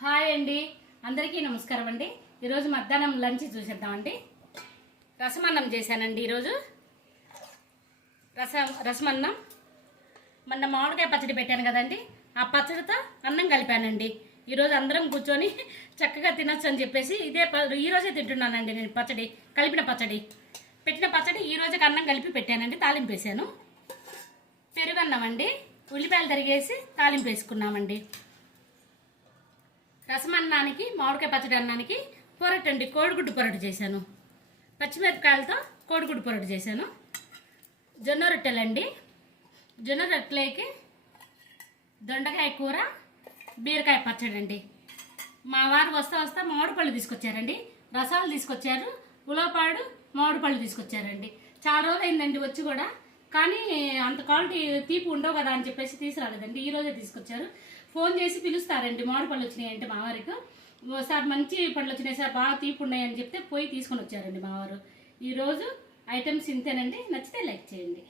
Hi అండి, అందరికీ నమస్కారం అండి. ఈరోజు మధ్యాహ్నం లంచ్ చూసేద్దామండి. రసమన్నం చేశానండి ఈరోజు. రసమన్నం మొన్న మామిడికాయ పచ్చడి పెట్టాను కదండి, ఆ పచ్చడితో అన్నం కలిపానండి. ఈరోజు అందరం కూర్చొని చక్కగా తినొచ్చు అని చెప్పేసి ఈరోజే తింటున్నానండి. నేను కలిపిన పచ్చడి పెట్టిన పచ్చడి ఈరోజుకి అన్నం కలిపి పెట్టానండి. తాలింపు వేసాను. పెరుగన్నం అండి, ఉల్లిపాయలు తరిగేసి తాలింపు వేసుకున్నామండి. రసమన్నానికి మామిడికాయ పచ్చడి అన్నానికి పొరటు అండి, కోడిగుడ్డు పొరటు చేశాను. పచ్చిమిరపకాయలతో కోడిగుడ్డు పొరటు చేశాను. జొన్న రొట్టెలండి, జొన్న రొట్టెలకి దొండకాయ కూర, బీరకాయ పచ్చడి అండి. మా వారు వస్తా మామిడి పళ్ళు తీసుకొచ్చారండి. రసాలు తీసుకొచ్చారు, ఉలవపాడు మామిడి పళ్ళు తీసుకొచ్చారండి. చాలా రోజులు అయిందండి వచ్చి కూడా, కానీ అంత క్వాలిటీ తీపి ఉండవు కదా అని చెప్పేసి తీసుకురాలేదండి. ఈరోజే తీసుకొచ్చారు. ఫోన్ చేసి పిలుస్తారండి, మామిడి పళ్ళు వచ్చినాయి అంటే మా వారికి. సార్ మంచి పళ్ళు వచ్చినాయి సార్, బాగా తీపి ఉన్నాయని చెప్తే పోయి తీసుకొని వచ్చారండి మా వారు. ఈరోజు ఐటమ్స్ ఇంతేనండి. నచ్చితే లైక్ చేయండి.